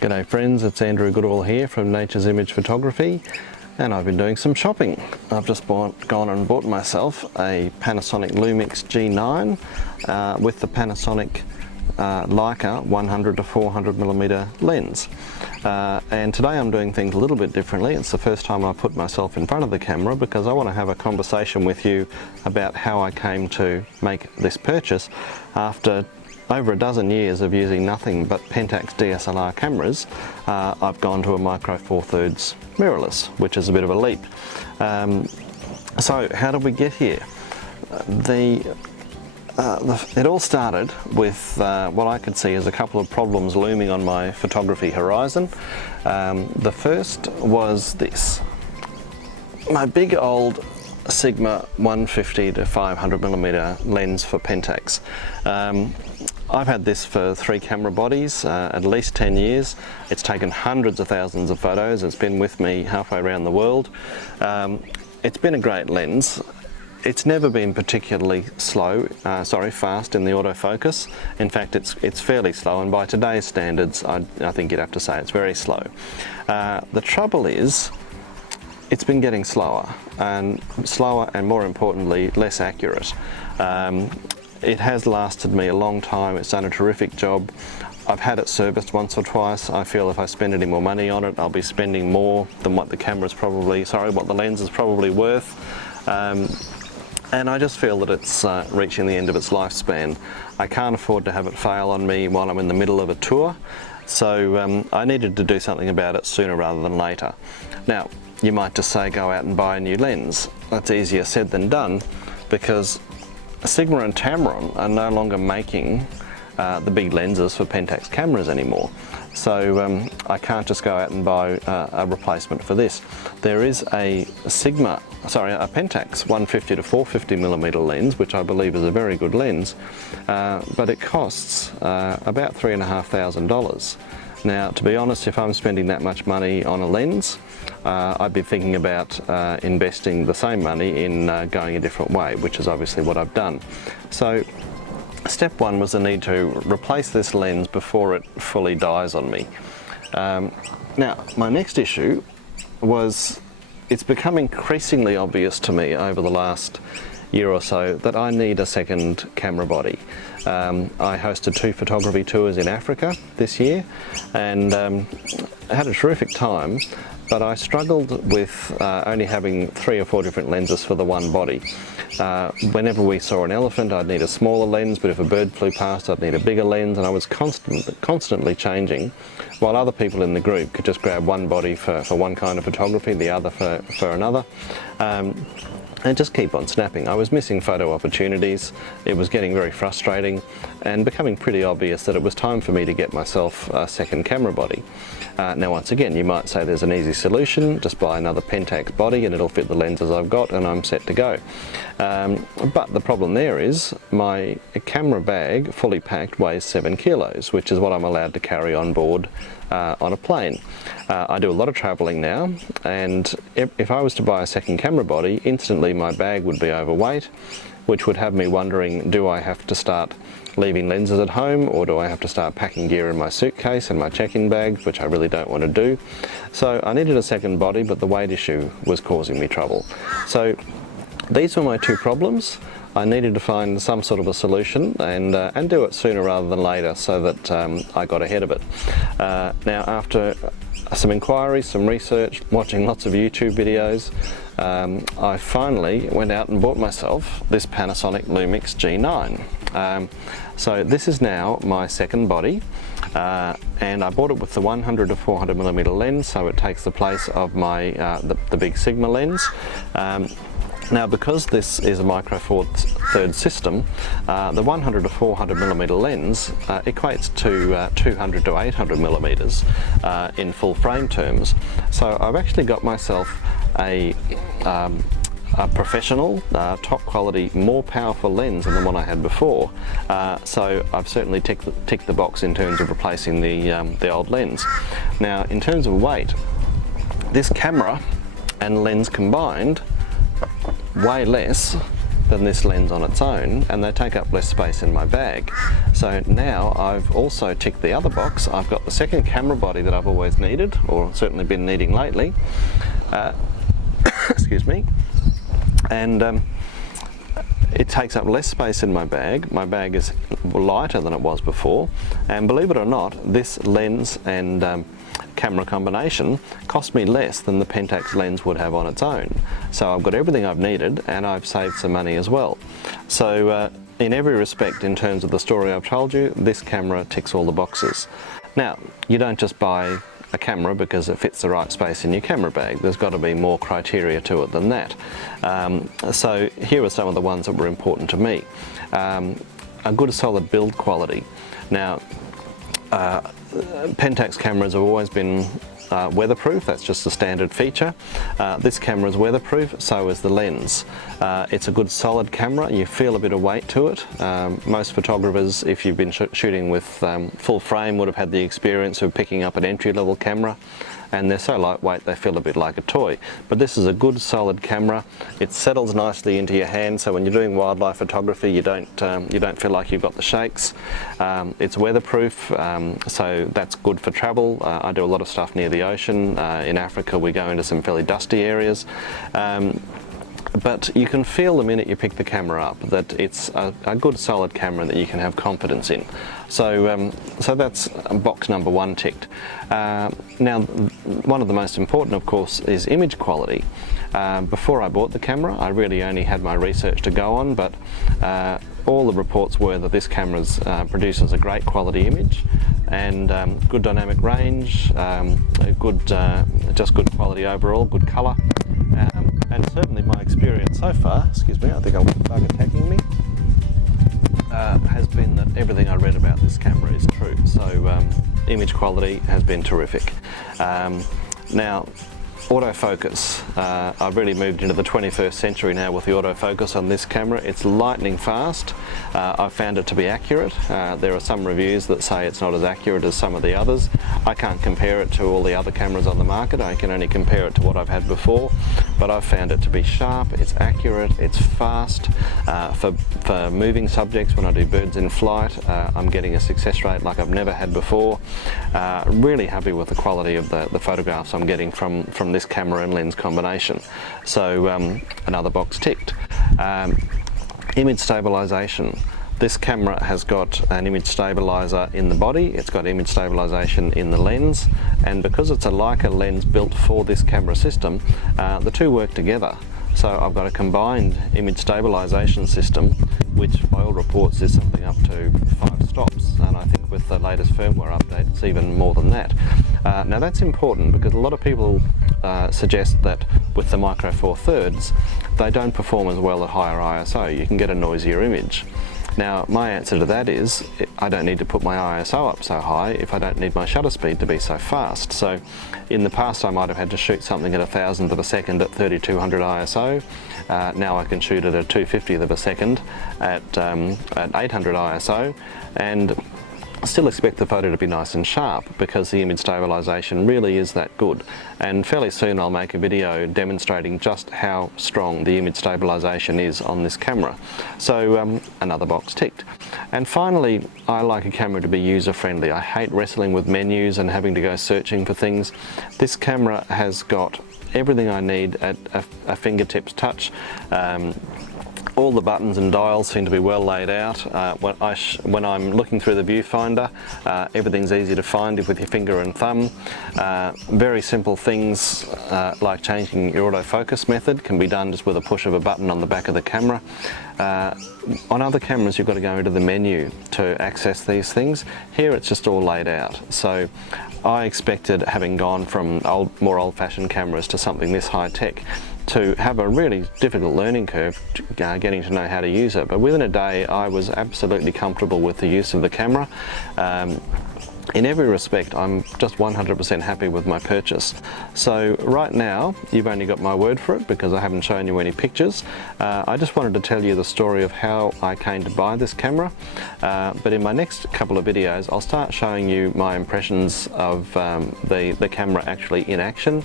G'day friends, it's Andrew Goodall here from Nature's Image Photography, and I've been doing some shopping. I've just gone and bought myself a Panasonic Lumix G9 with the Panasonic Leica 100 to 400mm lens. And today I'm doing things a little bit differently. It's the first time I put myself in front of the camera because I want to have a conversation with you about how I came to make this purchase after over a dozen years of using nothing but Pentax DSLR cameras. I've gone to a Micro Four Thirds mirrorless, which is a bit of a leap. So how did we get here? It all started with what I could see as a couple of problems looming on my photography horizon. The first was this. My big old Sigma 150 to 500mm lens for Pentax. I've had this for 3 camera bodies, at least 10 years. It's taken hundreds of thousands of photos. It's been with me halfway around the world. It's been a great lens. It's never been particularly fast in the autofocus. In fact, it's fairly slow, and by today's standards, I think you'd have to say it's very slow. The trouble is, it's been getting slower and more importantly, less accurate. It has lasted me a long time. It's done a terrific job. I've had it serviced once or twice. I feel if I spend any more money on it, I'll be spending more than what the lens is probably worth. And I just feel that it's reaching the end of its lifespan. I can't afford to have it fail on me while I'm in the middle of a tour. So I needed to do something about it sooner rather than later. Now, you might just say go out and buy a new lens. That's easier said than done, because Sigma and Tamron are no longer making the big lenses for Pentax cameras anymore. So I can't just go out and buy a replacement for this. There is a Pentax 150 to 450mm lens, which I believe is a very good lens, but it costs about $3,500. Now, to be honest, if I'm spending that much money on a lens, I'd be thinking about investing the same money in going a different way, which is obviously what I've done. So step one was the need to replace this lens before it fully dies on me. Now, my next issue was it's become increasingly obvious to me over the last year or so that I need a second camera body. I hosted 2 photography tours in Africa this year and had a terrific time, but I struggled with only having 3 or 4 different lenses for the one body. Whenever we saw an elephant, I'd need a smaller lens, but if a bird flew past, I'd need a bigger lens, and I was constantly changing, while other people in the group could just grab one body for one kind of photography, the other for another. And just keep on snapping. I was missing photo opportunities. It was getting very frustrating and becoming pretty obvious that it was time for me to get myself a second camera body. Now, once again, you might say there's an easy solution. Just buy another Pentax body and it'll fit the lenses I've got and I'm set to go. But the problem there is my camera bag, fully packed, weighs 7 kilos, which is what I'm allowed to carry on board on a plane. I do a lot of travelling now, and if I was to buy a second camera body, instantly my bag would be overweight, which would have me wondering, do I have to start leaving lenses at home, or do I have to start packing gear in my suitcase and my check-in bags, which I really don't want to do. So I needed a second body, but the weight issue was causing me trouble. So these were my 2 problems. I needed to find some sort of a solution and do it sooner rather than later, so that I got ahead of it. Now, after some inquiries, some research, watching lots of YouTube videos, I finally went out and bought myself this Panasonic Lumix G9. So this is now my second body, and I bought it with the 100 to 400mm lens, so it takes the place of my the big Sigma lens. Now, because this is a Micro Four Thirds system, the 100 to 400mm lens equates to 200 to 800mm in full frame terms. So I've actually got myself a professional, top quality, more powerful lens than the one I had before. So I've certainly ticked the box in terms of replacing the old lens. Now, in terms of weight, this camera and lens combined weigh less than this lens on its own, and they take up less space in my bag. So now I've also ticked the other box. I've got the second camera body that I've always needed, or certainly been needing lately. Excuse me. And it takes up less space in my bag. My bag is lighter than it was before, and believe it or not, this lens and camera combination cost me less than the Pentax lens would have on its own. So I've got everything I've needed, and I've saved some money as well. So in every respect, in terms of the story I've told you, this camera ticks all the boxes. Now, you don't just buy a camera because it fits the right space in your camera bag. There's got to be more criteria to it than that. So here are some of the ones that were important to me. A good solid build quality. Now, Pentax cameras have always been weatherproof. That's just a standard feature. This camera is weatherproof, so is the lens. It's a good solid camera. You feel a bit of weight to it. Most photographers, if you've been shooting with full frame, would have had the experience of picking up an entry-level camera, and they're so lightweight they feel a bit like a toy. But this is a good solid camera. It settles nicely into your hand, so when you're doing wildlife photography you don't feel like you've got the shakes. It's weatherproof, so that's good for travel. I do a lot of stuff near the ocean. In Africa we go into some fairly dusty areas. But you can feel the minute you pick the camera up that it's a good solid camera that you can have confidence in. So, so that's box number one ticked. Now, one of the most important, of course, is image quality. Before I bought the camera, I really only had my research to go on, but all the reports were that this camera produces a great quality image and good dynamic range, just good quality overall, good colour. And certainly my experience so far, excuse me, I think I'll get a bug attacking me, has been that everything I read about this camera is true. So image quality has been terrific. Now, autofocus. I've really moved into the 21st century now with the autofocus on this camera. It's lightning fast. I've found it to be accurate. There are some reviews that say it's not as accurate as some of the others. I can't compare it to all the other cameras on the market. I can only compare it to what I've had before, but I've found it to be sharp, it's accurate, it's fast. For moving subjects, when I do birds in flight, I'm getting a success rate like I've never had before. Really happy with the quality of the photographs I'm getting from this camera and lens combination. So another box ticked. Image stabilization. This camera has got an image stabilizer in the body, it's got image stabilization in the lens, and because it's a Leica lens built for this camera system, the two work together. So I've got a combined image stabilization system, which by all reports is something up to 5 stops, and I think with the latest firmware update it's even more than that. Now that's important because a lot of people suggest that with the Micro Four Thirds they don't perform as well at higher ISO. You can get a noisier image. Now my answer to that is I don't need to put my ISO up so high if I don't need my shutter speed to be so fast. So in the past I might have had to shoot something at 1,000th of a second at 3200 ISO. Now I can shoot it at 2/50th of a second at 800 ISO and still expect the photo to be nice and sharp because the image stabilization really is that good. And fairly soon I'll make a video demonstrating just how strong the image stabilization is on this camera. So another box ticked. And finally, I like a camera to be user-friendly. I hate wrestling with menus and having to go searching for things. This camera has got everything I need at a fingertips touch. All the buttons and dials seem to be well laid out. When I'm looking through the viewfinder, everything's easy to find with your finger and thumb. Very simple things like changing your autofocus method can be done just with a push of a button on the back of the camera. On other cameras you've got to go into the menu to access these things. Here it's just all laid out. So I expected, having gone from more old-fashioned cameras to something this high-tech, to have a really difficult learning curve getting to know how to use it, but within a day I was absolutely comfortable with the use of the camera. In every respect I'm just 100% happy with my purchase. So right now you've only got my word for it because I haven't shown you any pictures. I just wanted to tell you the story of how I came to buy this camera, but in my next couple of videos I'll start showing you my impressions of the camera actually in action.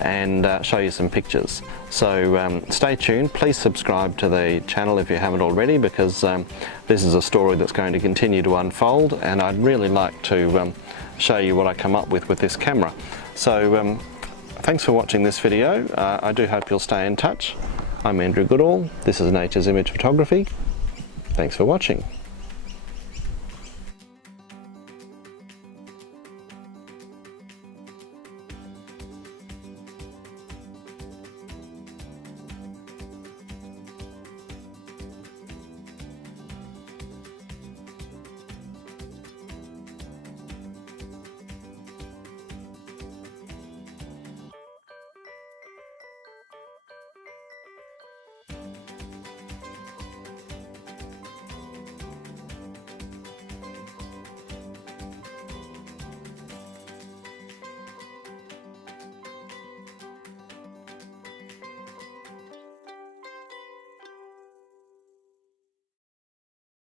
and show you some pictures. So stay tuned, please subscribe to the channel if you haven't already, because this is a story that's going to continue to unfold, and I'd really like to show you what I come up with this camera. So thanks for watching this video. I do hope you'll stay in touch. I'm Andrew Goodall, this is Nature's Image Photography. Thanks for watching.